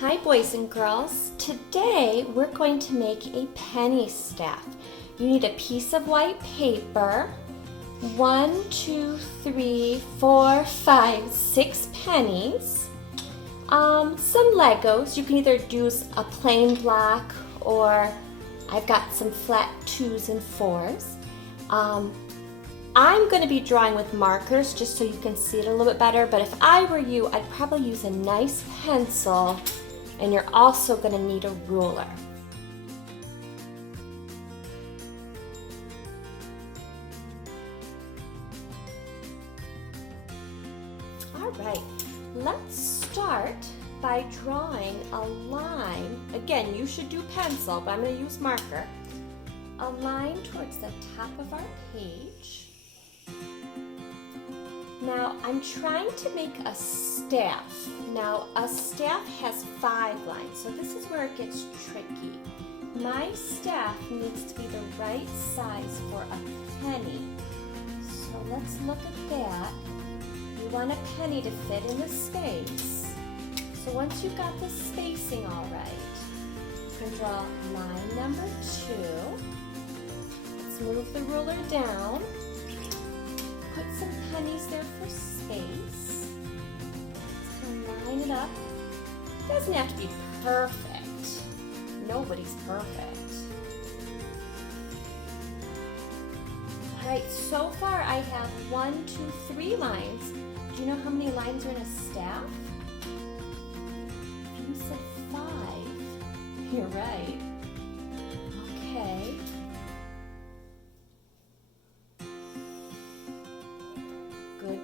Hi boys and girls. Today we're going to make a penny staff. You need a piece of white paper, 1, 2, 3, 4, 5, 6 pennies, some Legos. You can either use a plain block or I've got some flat 2s and 4s. I'm going to be drawing with markers just so you can see it a little bit better, but if I were you, I'd probably use a nice pencil, and you're also going to need a ruler. All right, let's start by drawing a line. Again, you should do pencil, but I'm going to use marker. A line towards the top of our page. Now, I'm trying to make a staff. Now, a staff has 5 lines, so this is where it gets tricky. My staff needs to be the right size for a penny. So let's look at that. You want a penny to fit in the space. So once you've got the spacing all right, you can draw line number 2. Let's move the ruler down. Put some pennies there for space. Let's line it up. It doesn't have to be perfect. Nobody's perfect. All right, so far I have 1, 2, 3 lines. Do you know how many lines are in a staff? You said 5. You're right. Okay.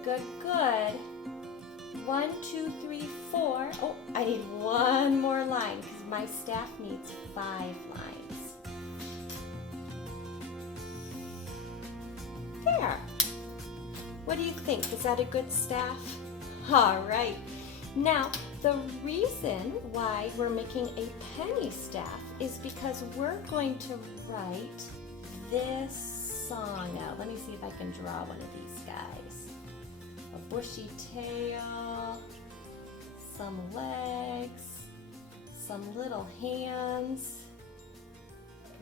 Good, good. 1, 2, 3, 4. Oh, I need one more line because my staff needs 5 lines. There. What do you think? Is that a good staff? All right. Now, the reason why we're making a penny staff is because we're going to write this song out. Let me see if I can draw one of these guys. A bushy tail, some legs, some little hands,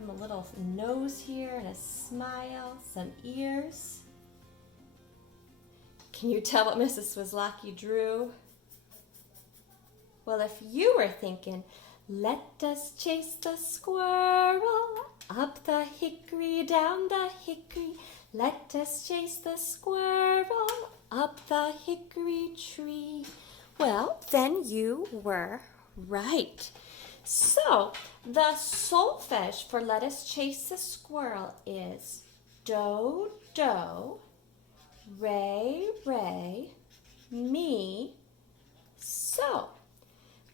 and a little nose here and a smile, some ears. Can you tell what Mrs. Swislocki drew? Well, if you were thinking, let us chase the squirrel up the hickory, down the hickory, let us chase the squirrel up the hickory tree. Well, then you were right. So, the solfege for let us chase the squirrel is do, do, re, re, mi, so.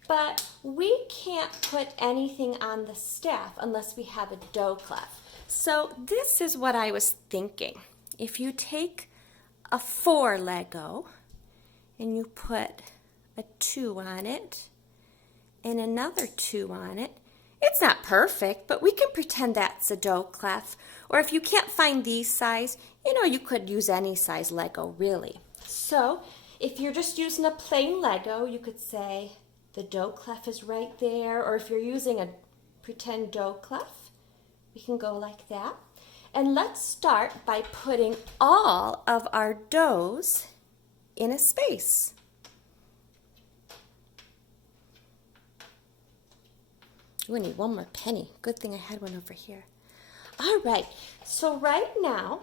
But we can't put anything on the staff unless we have a do clef. So this is what I was thinking. If you take a 4 Lego and you put a 2 on it and another 2 on it, it's not perfect, but we can pretend that's a do clef. Or if you can't find these size, you could use any size Lego, really. So if you're just using a plain Lego, you could say the do clef is right there, or if you're using a pretend do clef, we can go like that. And let's start by putting all of our does in a space. We need one more penny. Good thing I had one over here. All right, so right now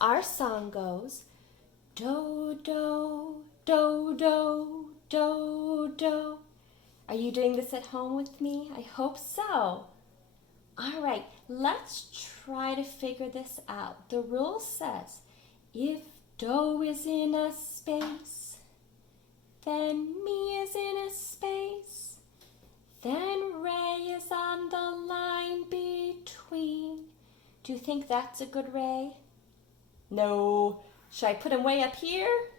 our song goes do, do, do, do, do, do. Are you doing this at home with me? I hope so. All right, let's try to figure this out. The rule says, if do is in a space, then mi is in a space, then re is on the line between. Do you think that's a good re? No. Should I put him way up here?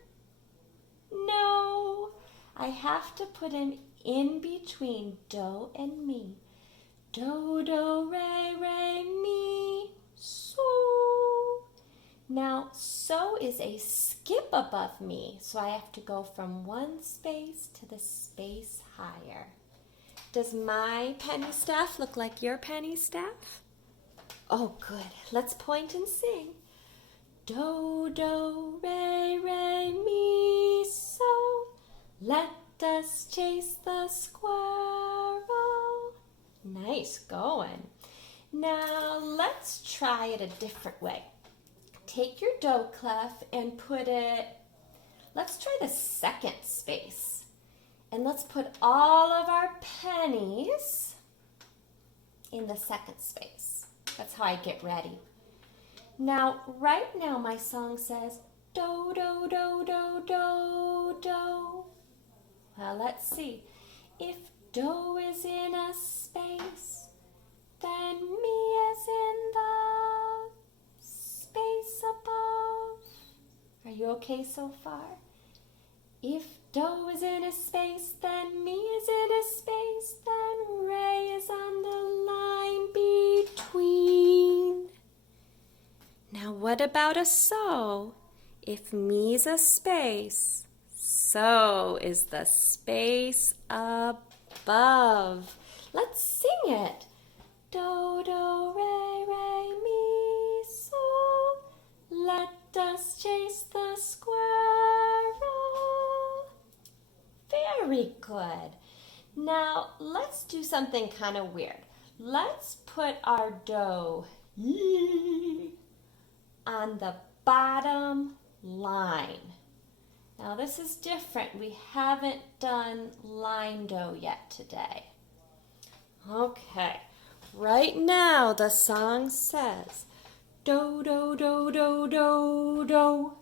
No. I have to put him in between do and mi. Do, do, re, re, mi, so. Now, so is a skip above mi, so I have to go from one space to the space higher. Does my penny staff look like your penny staff? Oh, good. Let's point and sing. Do, do, re, re, mi, so. Let us chase the squirrel. Nice going. Now let's try it a different way. Take your do clef and put it, let's try the second space. And let's put all of our pennies in the second space. That's how I get ready. Now, right now my song says, do, do, do, do, do, do. Well, let's see. If do is in a space, then mi is in the space above. Are you okay so far? If do is in a space, then mi is in a space, then re is on the line between. Now what about a so? If mi is a space, so is the space above. Let's sing it. Do, do, re, re, mi, so. Let us chase the squirrel. Very good. Now, let's do something kind of weird. Let's put our do on the bottom line. Now, this is different. We haven't done line do yet today. Okay. Right now, the song says, do, do, do, do, do, do.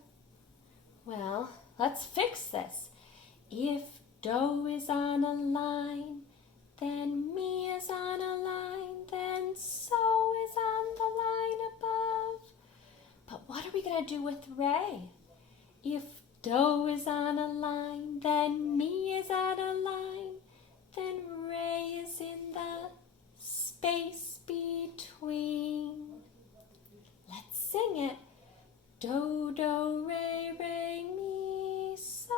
Well, let's fix this. If do is on a line, then mi is on a line, then so is on the line above. But what are we going to do with re? If do is on a line, then mi is on a line, then re is in the space between. Let's sing it. Do, do, re, re, mi, so.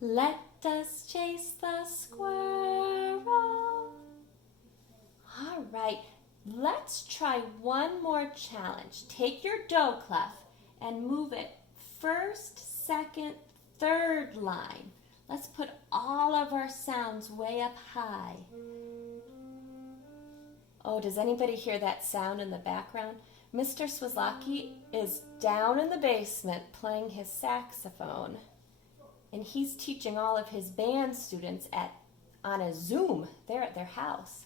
Let us chase the squirrel. All right, let's try one more challenge. Take your do clef and move it first, second, third line. Let's put all of our sounds way up high. Oh, does anybody hear that sound in the background? Mr. Swazlaki is down in the basement playing his saxophone, and he's teaching all of his band students on a Zoom. They're at their house.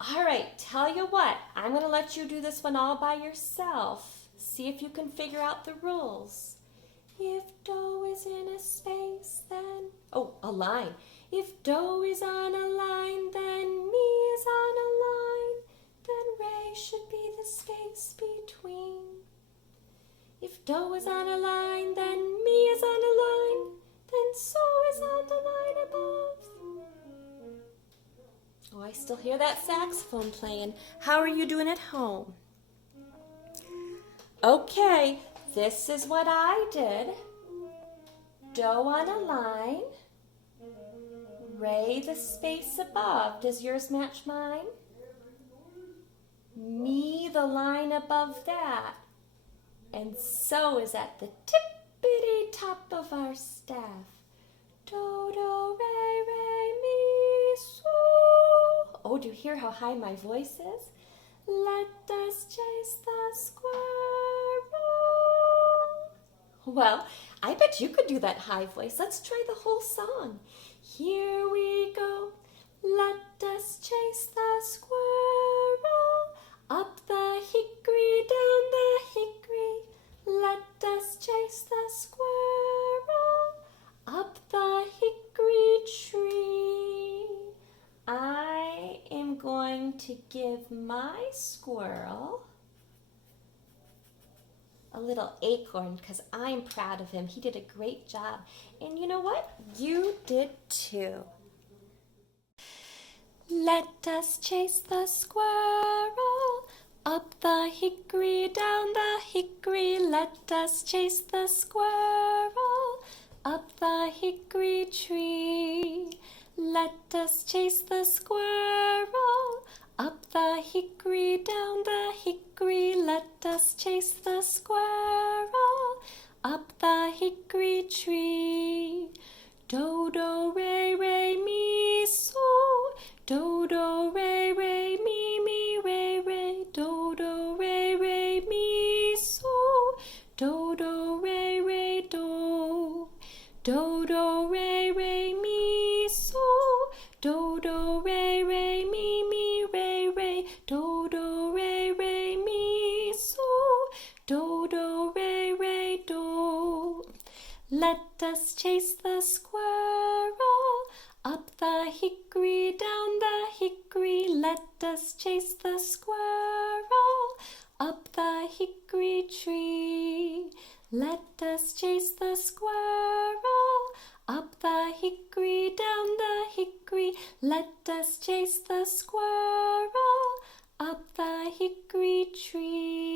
All right, tell you what, I'm going to let you do this one all by yourself. See if you can figure out the rules. If do is in a space, then, a line. If do is on a line, then mi is on a line, then re should be the space between. If do is on a line, then mi is on a line, then so is on the line above. Oh, I still hear that saxophone playing. How are you doing at home? Okay, this is what I did. Do on a line, re the space above. Does yours match mine? Mi the line above that. And so is at the tippity top of our staff. Do, do, re, re, mi, so. Oh, do you hear how high my voice is? Let us chase the squirrel. Well, I bet you could do that high voice. Let's try the whole song. Here we go. Let us chase the squirrel up the hickory, down the hickory. Let us chase the squirrel up the hickory tree. I am going to give my squirrel a little acorn because I'm proud of him. He did a great job. And you know what? You did too. Let us chase the squirrel up the hickory, down the hickory. Let us chase the squirrel up the hickory tree. Let us chase the squirrel. Up the hickory, down the hickory, let us chase the squirrel. Up the hickory tree. Do, do, re, re, mi, so. Do, do, re, re, mi, re, re. Do, do, re, re, mi, so. Do, do, re, re, do. Do, do, re, re, mi, so. Do, do, re, re, mi, re, re. Do, do, re, re, mi, so. Do, do, re, re, do. Let us chase the squirrel. Up the hickory, down the hickory, let us chase the squirrel. Up the hickory tree. Let us chase the squirrel. Up the hickory, down the hickory, let us chase the squirrel. Up the hickory tree.